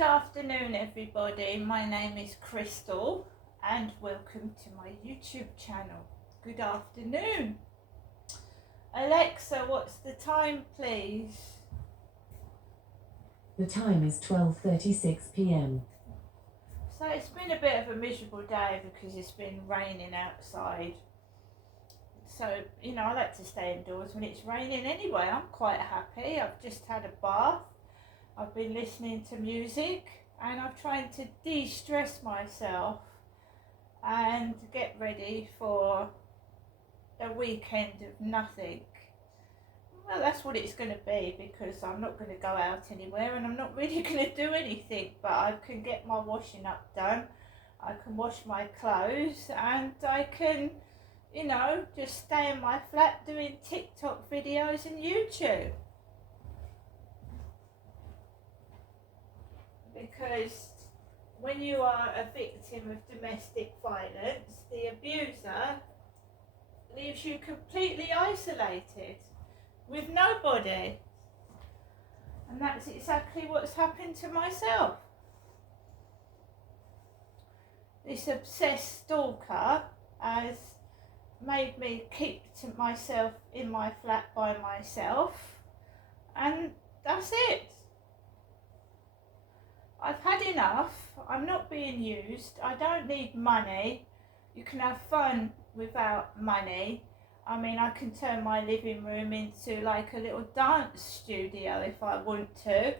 Good afternoon, everybody. My name is Crystal and welcome to my YouTube channel. Good afternoon. Alexa, what's the time, please? The time is 12:36 p.m. So it's been a bit of a miserable day because it's been raining outside. So, you know, I like to stay indoors when it's raining anyway. I'm quite happy. I've just had a bath. I've been listening to music and I'm trying to de-stress myself and get ready for a weekend of nothing. Well, that's what it's going to be because I'm not going to go out anywhere and I'm not really going to do anything, but I can get my washing up done, I can wash my clothes and I can, you know, just stay in my flat doing TikTok videos and YouTube. Because when you are a victim of domestic violence, the abuser leaves you completely isolated with nobody. And that's exactly what's happened to myself. This obsessed stalker has made me keep to myself in my flat by myself, and that's it. I've had enough. I'm not being used. I don't need money. You can have fun without money. I mean, I can turn my living room into like a little dance studio if I want to,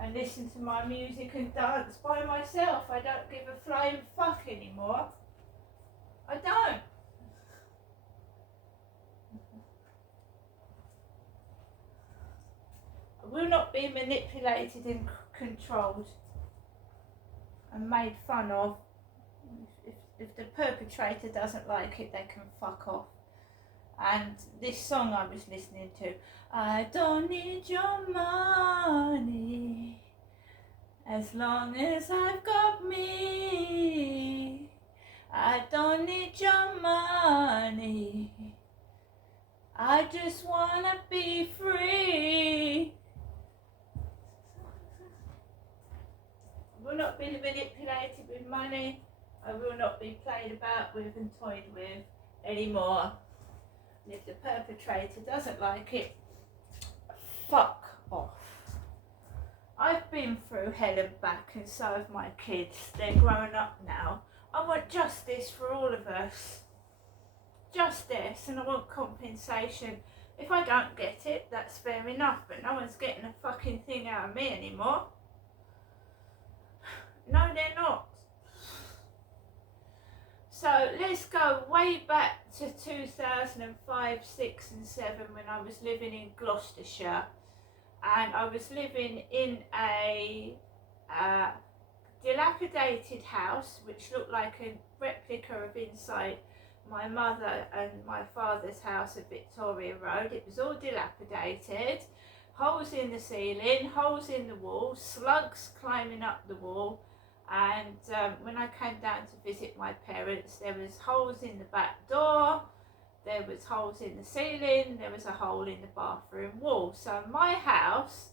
and listen to my music and dance by myself. I don't give a flying fuck anymore. I don't. I will not be manipulated and controlled and made fun of. If the perpetrator doesn't like it, they can fuck off. And this song I was listening to, I don't need your money as long as I've got me. I don't need your money, I just wanna be free. I will not be manipulated with money. I will not be played about with and toyed with anymore. And if the perpetrator doesn't like it, fuck off. I've been through hell and back, and so have my kids. They're grown up now. I want justice for all of us. Justice, and I want compensation. If I don't get it, that's fair enough, but no one's getting a fucking thing out of me anymore. No, they're not. So let's go way back to 2005, 6 and 7 when I was living in Gloucestershire, and I was living in a dilapidated house which looked like a replica of inside my mother and my father's house at Victoria Road. It was all dilapidated, holes in the ceiling, holes in the wall, slugs climbing up the wall. And when I came down to visit my parents, there was holes in the back door, there was holes in the ceiling, there was a hole in the bathroom wall. So my house,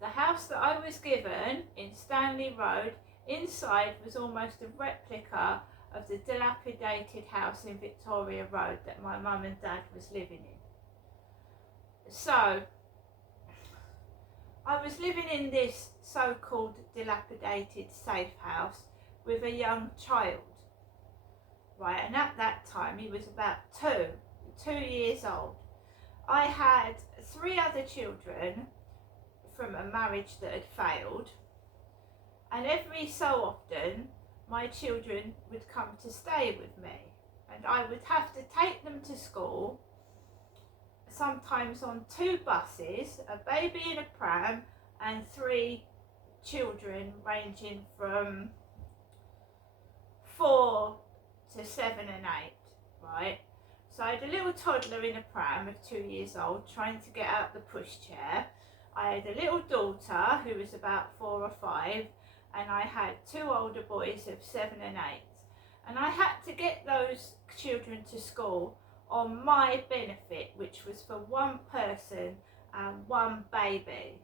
the house that I was given in Stanley Road, inside was almost a replica of the dilapidated house in Victoria Road that my mum and dad was living in. So I was living in this so-called dilapidated safe house with a young child, right, and at that time he was about 2 years old. I had 3 other children from a marriage that had failed, and every so often my children would come to stay with me, and I would have to take them to school, sometimes on 2 buses, a baby in a pram and 3 children ranging from 4 to 7 and 8, right? So I had a little toddler in a pram of 2 years old trying to get out the pushchair. I had a little daughter who was about 4 or 5, and I had 2 older boys of 7 and 8. And I had to get those children to school on my benefit, which was for 1 person and 1 baby.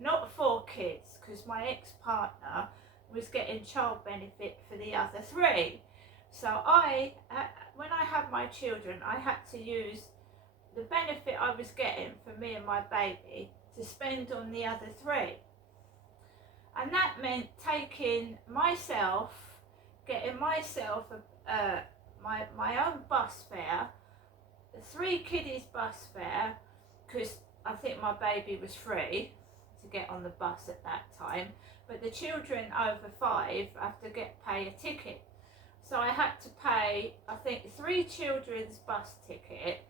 not 4 kids, because my ex-partner was getting child benefit for the other 3. So when I had my children, I had to use the benefit I was getting for me and my baby to spend on the other 3. And that meant taking myself, getting myself my own bus fare, 3 kiddies bus fare, because I think my baby was free to get on the bus at that time, but the children over 5 have to pay a ticket. So I had to pay, I think, 3 children's bus ticket,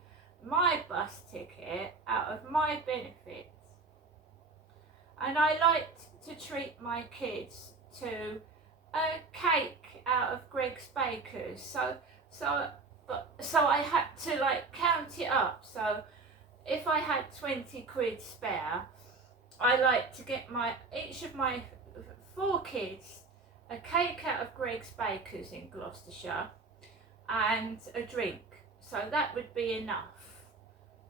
my bus ticket out of my benefits. And I liked to treat my kids to a cake out of Greg's Bakers. So I had to like count it up. So if I had 20 quid spare, I like to get each of my 4 kids a cake out of Greg's Bakers in Gloucestershire and a drink. So that would be enough.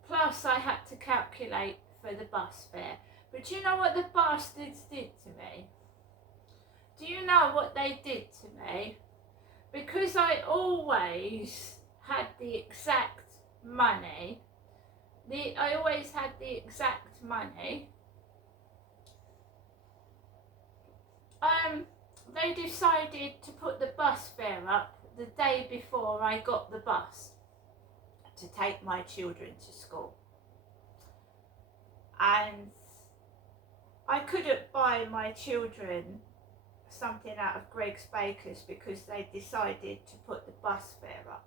Plus I had to calculate for the bus fare. But you know what the bastards did to me? Do you know what they did to me? Because I always had the exact money, they decided to put the bus fare up the day before I got the bus to take my children to school. And I couldn't buy my children something out of Greg's Bakers because they decided to put the bus fare up.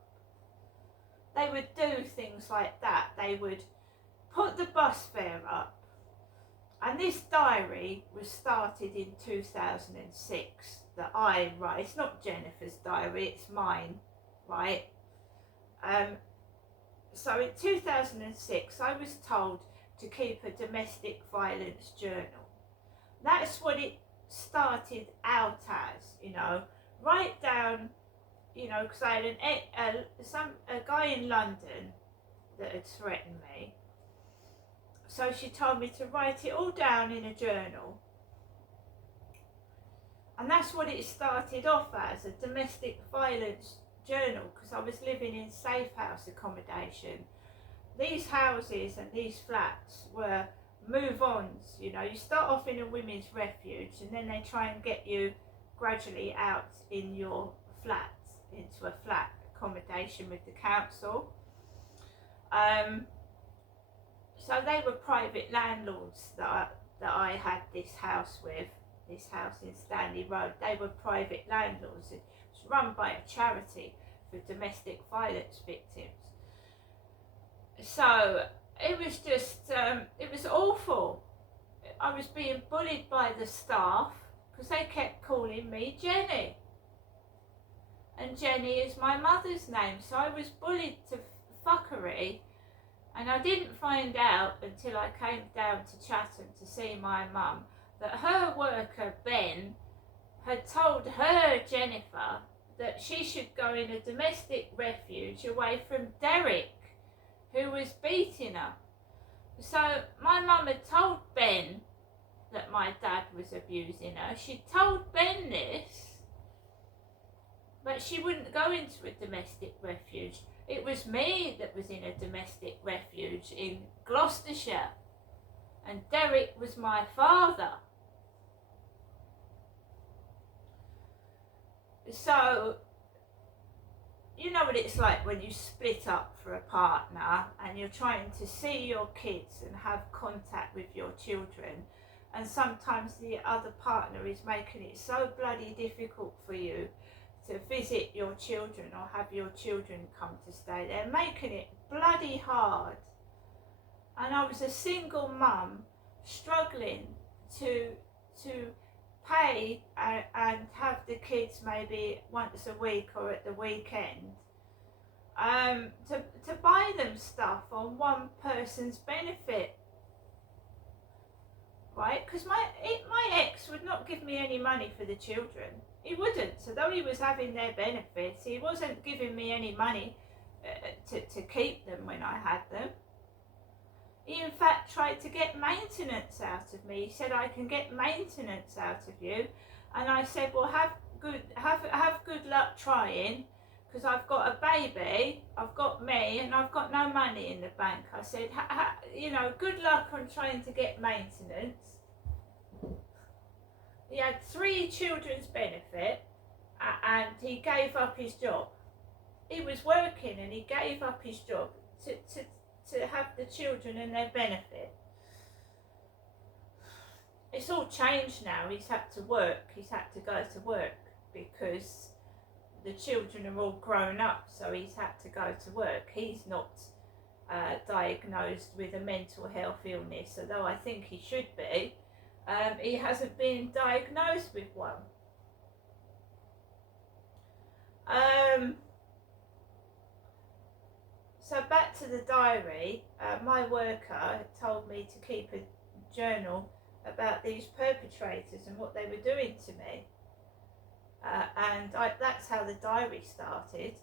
They would do things like that. They would put the bus fare up. And this diary was started in 2006 that I write. It's not Jennifer's diary, it's mine, right? So in 2006 I was told to keep a domestic violence journal. That's what it started out as, you know. Write down, you know, because I had a guy in London that had threatened me. So she told me to write it all down in a journal. And that's what it started off as, a domestic violence journal, because I was living in safe house accommodation. These houses and these flats were move-ons, you know. You start off in a women's refuge and then they try and get you gradually out in your flat, into a flat accommodation with the council. So they were private landlords that I had this house with, this house in Stanley Road. They were private landlords. It was run by a charity for domestic violence victims. So it was just, it was awful. I was being bullied by the staff because they kept calling me Jenny. And Jenny is my mother's name, so I was bullied to fuckery. And I didn't find out until I came down to Chatham to see my mum that her worker Ben had told her Jennifer that she should go in a domestic refuge away from Derek, who was beating her. So my mum had told Ben that my dad was abusing her. She told Ben this, but she wouldn't go into a domestic refuge. It was me that was in a domestic refuge in Gloucestershire, and Derek was my father. So, you know what it's like when you split up for a partner and you're trying to see your kids and have contact with your children, and sometimes the other partner is making it so bloody difficult for you to visit your children or have your children come to stay there, making it bloody hard. And I was a single mum struggling to pay and have the kids maybe once a week or at the weekend, to buy them stuff on one person's benefit, right? Because my ex would not give me any money for the children. He wouldn't. So though he was having their benefits, he wasn't giving me any money to keep them when I had them. He in fact tried to get maintenance out of me. He said, I can get maintenance out of you. And I said, well, have good luck trying, because I've got a baby, I've got me, and I've got no money in the bank. I said, you know, good luck on trying to get maintenance. He had 3 children's benefit, and he gave up his job. He was working and he gave up his job to have the children and their benefit. It's all changed now. He's had to work. He's had to go to work because the children are all grown up, so he's had to go to work. He's not diagnosed with a mental health illness, although I think he should be. He hasn't been diagnosed with one. So back to the diary, my worker told me to keep a journal about these perpetrators and what they were doing to me. That's how the diary started.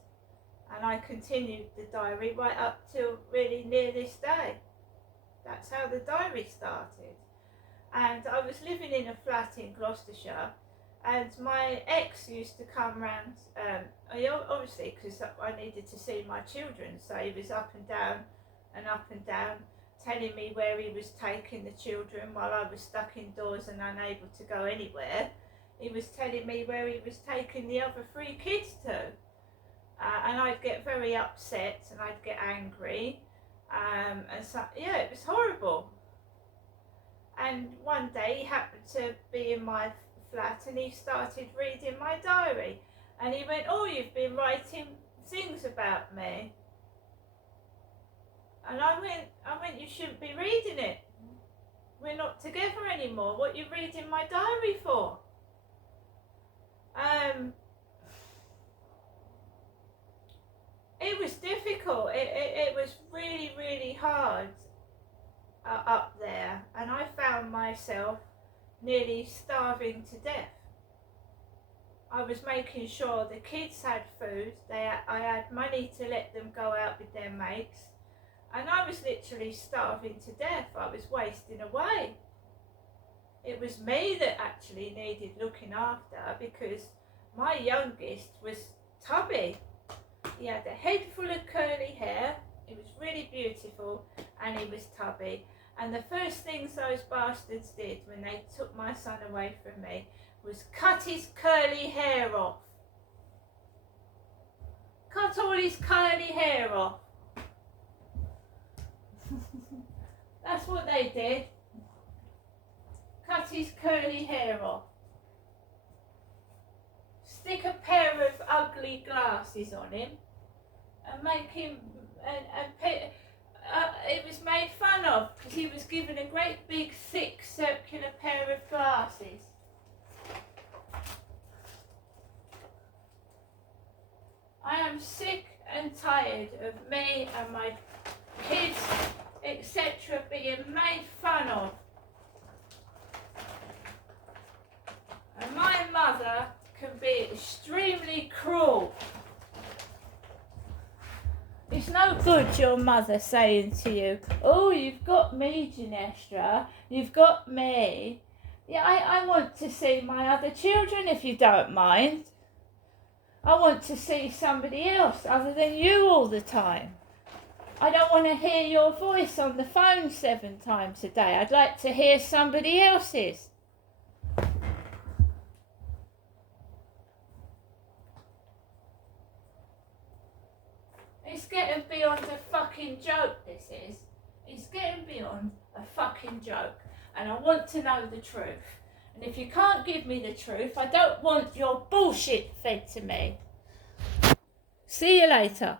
And I continued the diary right up till really near this day. That's how the diary started. And I was living in a flat in Gloucestershire, and my ex used to come round, obviously because I needed to see my children, so he was up and down, telling me where he was taking the children while I was stuck indoors and unable to go anywhere. He was telling me where he was taking the other 3 kids to. And I'd get very upset and I'd get angry. And so, yeah, it was horrible. And one day he happened to be in my flat and he started reading my diary. And he went, oh, you've been writing things about me. And I went, you shouldn't be reading it. We're not together anymore. What are you reading my diary for? It was difficult. It was really, really hard up there. And I found myself nearly starving to death. I was making sure the kids had food. I had money to let them go out with their mates. And I was literally starving to death. I was wasting away. It was me that actually needed looking after, because my youngest was tubby. He had a head full of curly hair. He was really beautiful, and he was tubby. And the first things those bastards did when they took my son away from me was cut his curly hair off. Cut all his curly hair off. That's what they did. Cut his curly hair off. Stick a pair of ugly glasses on him and make him, it was made fun of because he was given a great big thick circular pair of glasses. I am sick and tired of me and my kids, etc., being made fun of. And my mother can be extremely cruel. It's no good your mother saying to you, oh, you've got me, Ginestra, you've got me. Yeah, I want to see my other children, if you don't mind. I want to see somebody else other than you all the time. I don't want to hear your voice on the phone 7 times a day. I'd like to hear somebody else's. It's getting beyond a fucking joke, this is. It's getting beyond a fucking joke. And I want to know the truth. And if you can't give me the truth, I don't want your bullshit fed to me. See you later.